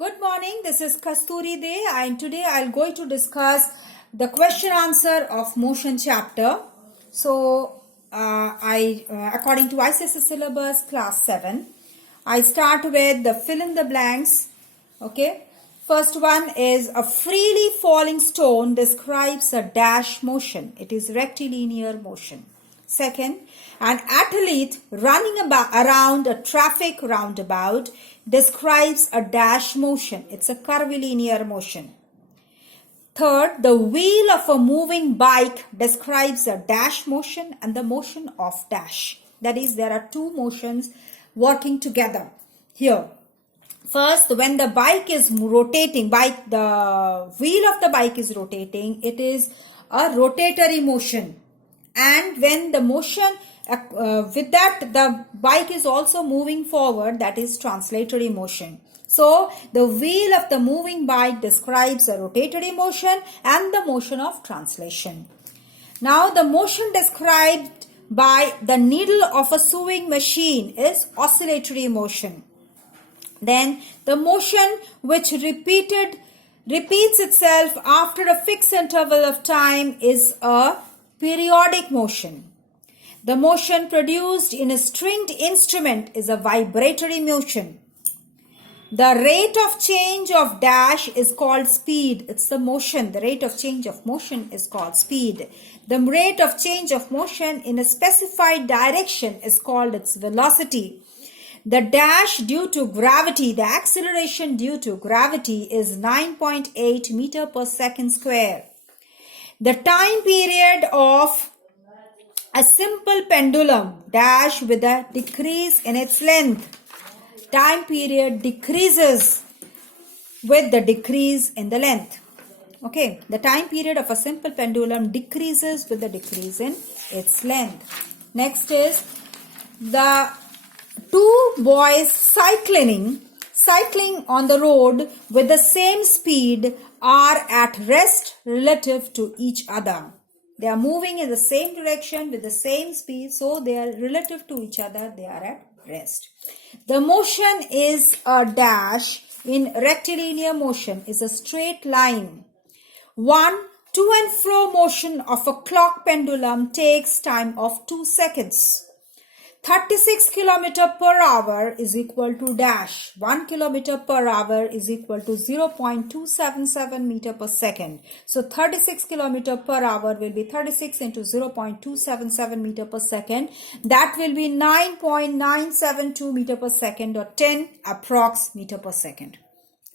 Good morning, this is Kasturi Day and today I'll going to discuss the question answer of motion chapter. So, according to ICSE syllabus class 7, I start with the fill in the blanks. Okay, first one is a freely falling stone describes a dash motion. It is rectilinear motion. Second, an athlete running around a traffic roundabout describes a dash motion. It's a curvilinear motion. Third, the wheel of a moving bike describes a dash motion and the motion of dash. That is, there are two motions working together here. First, when the bike is rotating, the wheel of the bike is rotating, it is a rotatory motion. And when the motion, with that the bike is also moving forward, that is translatory motion. So, the wheel of the moving bike describes a rotatory motion and the motion of translation. Now, the motion described by the needle of a sewing machine is oscillatory motion. Then, the motion which repeats itself after a fixed interval of time is a periodic motion. The motion produced in a stringed instrument is a vibratory motion. The rate of change of dash is called speed. It's the motion. The rate of change of motion is called speed. The rate of change of motion in a specified direction is called its velocity. The dash due to gravity, the acceleration due to gravity is 9.8 meter per second square. The time period of a simple pendulum dash with a decrease in its length. Time period decreases with the decrease in the length. Okay, the time period of a simple pendulum decreases with the decrease in its length. Next is the two boys cycling on the road with the same speed are at rest relative to each other. They are moving in the same direction with the same speed, so they are relative to each other, they are at rest. The motion is a dash in rectilinear motion is a straight line. One to and fro motion of a clock pendulum takes time of 2 seconds. 36 km per hour is equal to dash. 1 km per hour is equal to 0.277 meter per second. So 36 km per hour will be 36 into 0.277 meter per second. That will be 9.972 meter per second or 10 approx meter per second.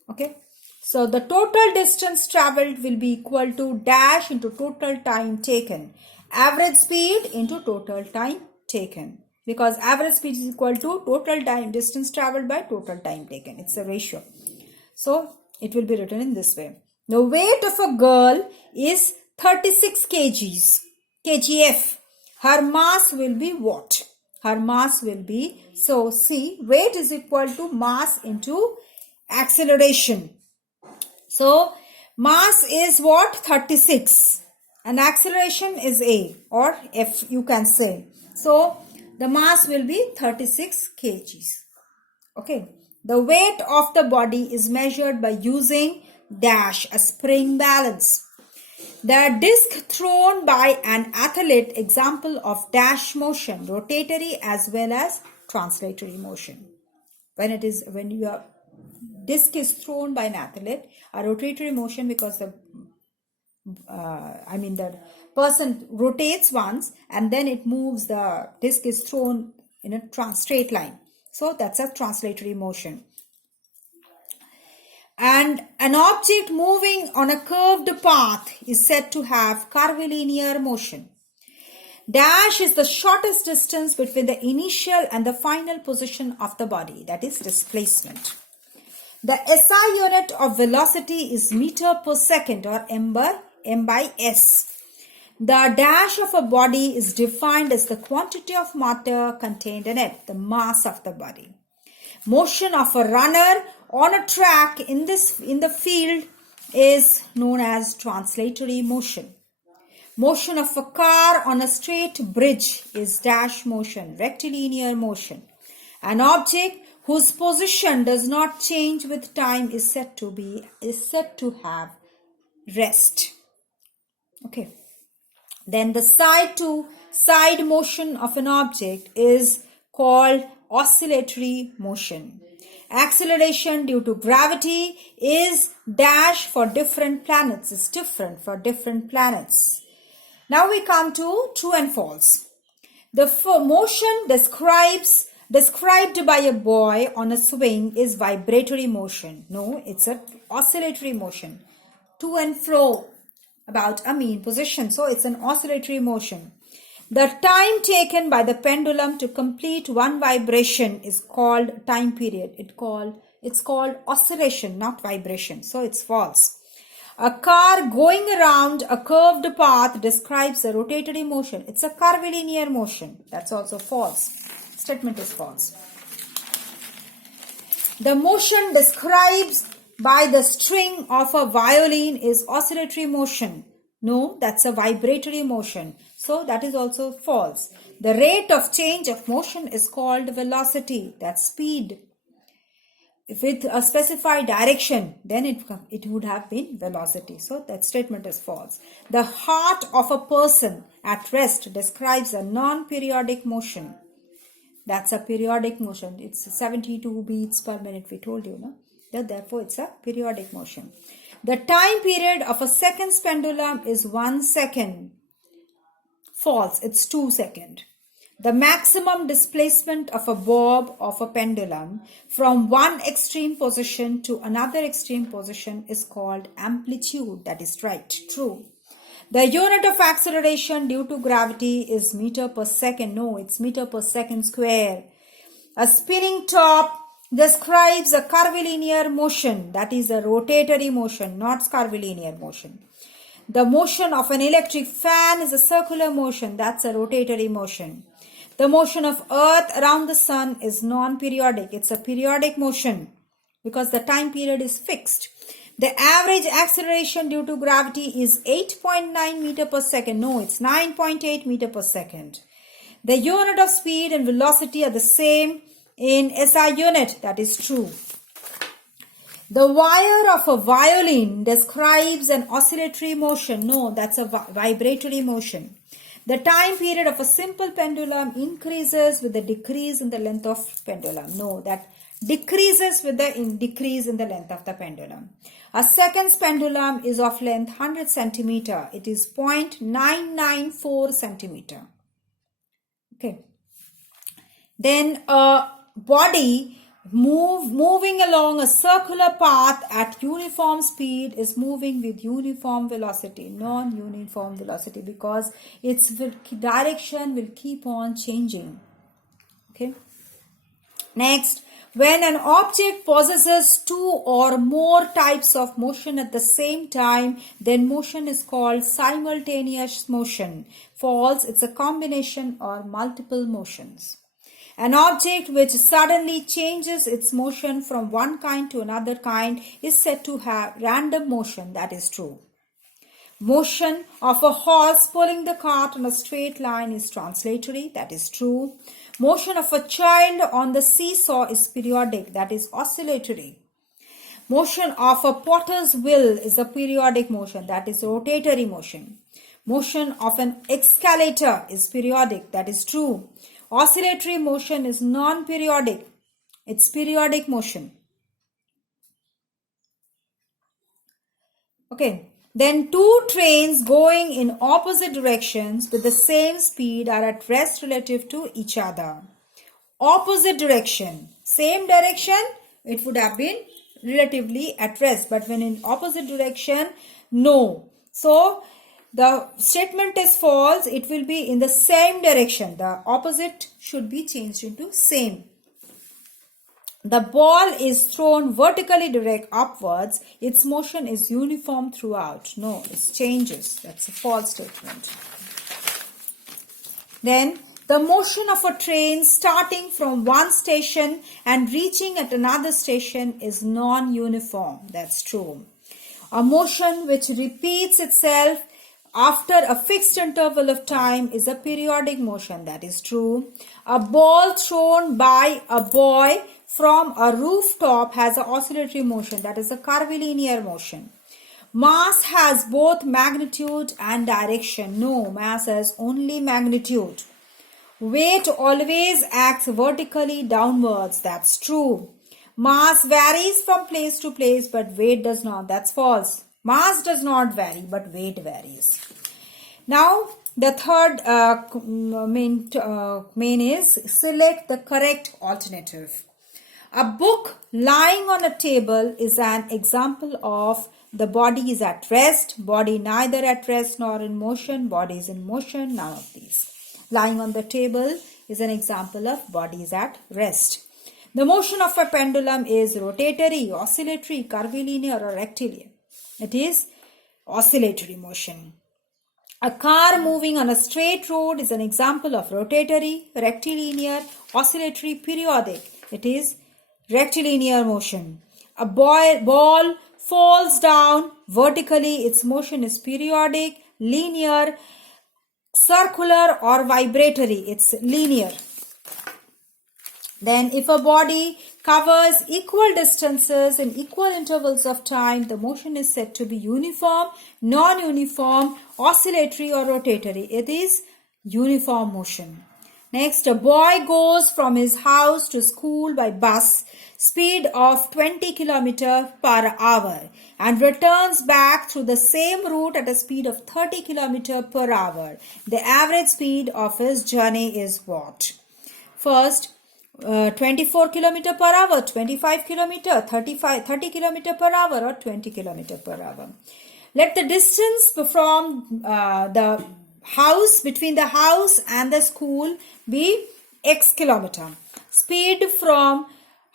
Okay. So the total distance traveled will be equal to dash into total time taken. Average speed into total time taken. Because average speed is equal to total time distance traveled by total time taken. It's a ratio. So, it will be written in this way. The weight of a girl is 36 kgf. Her mass will be what? Her mass will be, so see, weight is equal to mass into acceleration. So, mass is what? 36. And acceleration is A or F you can say. So, the mass will be 36 kgs. Okay. The weight of the body is measured by using dash, a spring balance. The disc thrown by an athlete, example of dash motion, rotatory as well as translatory motion. When your disc is thrown by an athlete, a rotatory motion because the person rotates once and then it moves, the disc is thrown in a straight line. So that's a translatory motion. And an object moving on a curved path is said to have curvilinear motion. Dash is the shortest distance between the initial and the final position of the body, that is displacement. The SI unit of velocity is meter per second or m by s. The dash of a body is defined as the quantity of matter contained in it, the mass of the body. Motion of a runner on a track in the field is known as translatory motion. Motion of a car on a straight bridge is dash motion, rectilinear motion. An object whose position does not change with time is said to have rest. Okay. Then the side to side motion of an object is called oscillatory motion. Acceleration due to gravity is dash for different planets. It's different for different planets. Now we come to true and false. The motion described by a boy on a swing is vibratory motion. No, it's an oscillatory motion. To and fro about a mean position. So it's an oscillatory motion. The time taken by the pendulum to complete one vibration is called time period. It's called oscillation, not vibration. So it's false. A car going around a curved path describes a rotatory motion. It's a curvilinear motion. That's also false. Statement is false. The motion described by the string of a violin is oscillatory motion. No, that's a vibratory motion. So that is also false. The rate of change of motion is called velocity. That's speed. With a specified direction, then it would have been velocity. So that statement is false. The heart of a person at rest describes a non-periodic motion. That's a periodic motion. It's 72 beats per minute, we told you, no? Therefore, it's a periodic motion. The time period of a second's pendulum is 1 second. False. It's 2 seconds. The maximum displacement of a bob of a pendulum from one extreme position to another extreme position is called amplitude. That is right. True. The unit of acceleration due to gravity is meter per second. No, it's meter per second square. A spinning top describes a curvilinear motion. That is a rotatory motion, not curvilinear motion. The motion of an electric fan is a circular motion. That's a rotatory motion. The motion of Earth around the sun is non-periodic. It's a periodic motion because the time period is fixed. The average acceleration due to gravity is 8.9 meter per second. No, it's 9.8 meter per second. The unit of speed and velocity are the same in SI unit. That is true. The wire of a violin describes an oscillatory motion. No, that's a vibratory motion. The time period of a simple pendulum increases with the decrease in the length of pendulum. No, that decreases with the decrease in the length of the pendulum. A second's pendulum is of length 100 centimeter. It is 0.994 centimeter. Okay. Then a body moving along a circular path at uniform speed is moving with uniform velocity, non-uniform velocity, because its direction will keep on changing. Okay. Next, when an object possesses two or more types of motion at the same time, then motion is called simultaneous motion. False, it's a combination or multiple motions. An object which suddenly changes its motion from one kind to another kind is said to have random motion. That is true. Motion of a horse pulling the cart on a straight line is translatory. That is true. Motion of a child on the seesaw is periodic. That is oscillatory. Motion of a potter's wheel is a periodic motion. That is rotatory motion. Motion of an escalator is periodic. That is true. Oscillatory motion is non-periodic. It's periodic motion. Okay. Then two trains going in opposite directions with the same speed are at rest relative to each other. Opposite direction. Same direction, it would have been relatively at rest. But when in opposite direction, no. So, the statement is false. It will be in the same direction. The opposite should be changed into same. The ball is thrown vertically direct upwards. Its motion is uniform throughout. No, it changes. That's a false statement. Then, the motion of a train starting from one station and reaching at another station is non-uniform. That's true. A motion which repeats itself after a fixed interval of time is a periodic motion. That is true. A ball thrown by a boy from a rooftop has an oscillatory motion, that is a curvilinear motion. Mass has both magnitude and direction. No, mass has only magnitude. Weight always acts vertically downwards. That's true. Mass varies from place to place, but weight does not. That's false. Mass does not vary, but weight varies. Now, the third main is select the correct alternative. A book lying on a table is an example of the body is at rest, body neither at rest nor in motion, body is in motion, none of these. Lying on the table is an example of body is at rest. The motion of a pendulum is rotatory, oscillatory, curvilinear or rectilinear. It is oscillatory motion. A car moving on a straight road is an example of rotatory, rectilinear, oscillatory, periodic. It is rectilinear motion. A ball falls down vertically, its motion is periodic, linear, circular or vibratory. It's linear. Then if a body covers equal distances in equal intervals of time, the motion is said to be uniform, non-uniform, oscillatory or rotatory. It is uniform motion. Next, a boy goes from his house to school by bus, speed of 20 km per hour and returns back through the same route at a speed of 30 km per hour. The average speed of his journey is what? First, 24 km per hour, 25 km, 30 km per hour or 20 km per hour. Let the distance from the house, between the house and the school be x kilometer. Speed from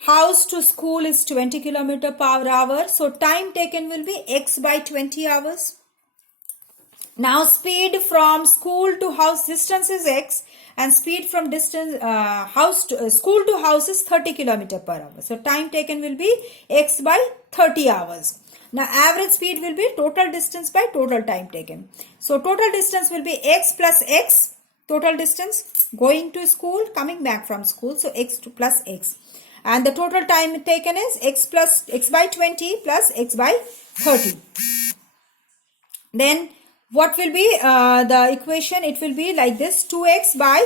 house to school is 20 km per hour. So time taken will be x by 20 hours. Now speed from school to house distance is x and speed from distance school to house is 30 km per hour. So time taken will be x by 30 hours. Now average speed will be total distance by total time taken. So total distance will be x plus x, total distance going to school, coming back from school. So x plus x. And the total time taken is x by 20 plus x by 30. Then what will be the equation? It will be like this, 2x by,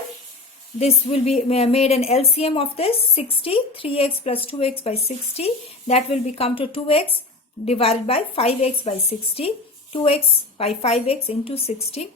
this will be made an LCM of this, 60, 3x plus 2x by 60. That will become to 2x divided by 5x by 60, 2x by 5x into 60.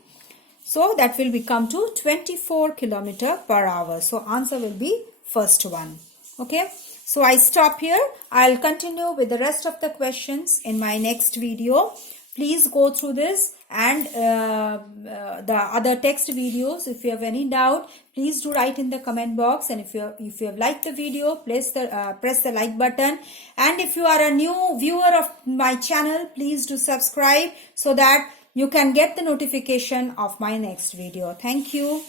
So that will become to 24 km per hour. So answer will be first one. Okay. So I stop here. I'll continue with the rest of the questions in my next video. Please go through this and the other text videos. If you have any doubt, please do write in the comment box. And if you have liked the video, press the like button. And if you are a new viewer of my channel, please do subscribe so that you can get the notification of my next video. Thank you.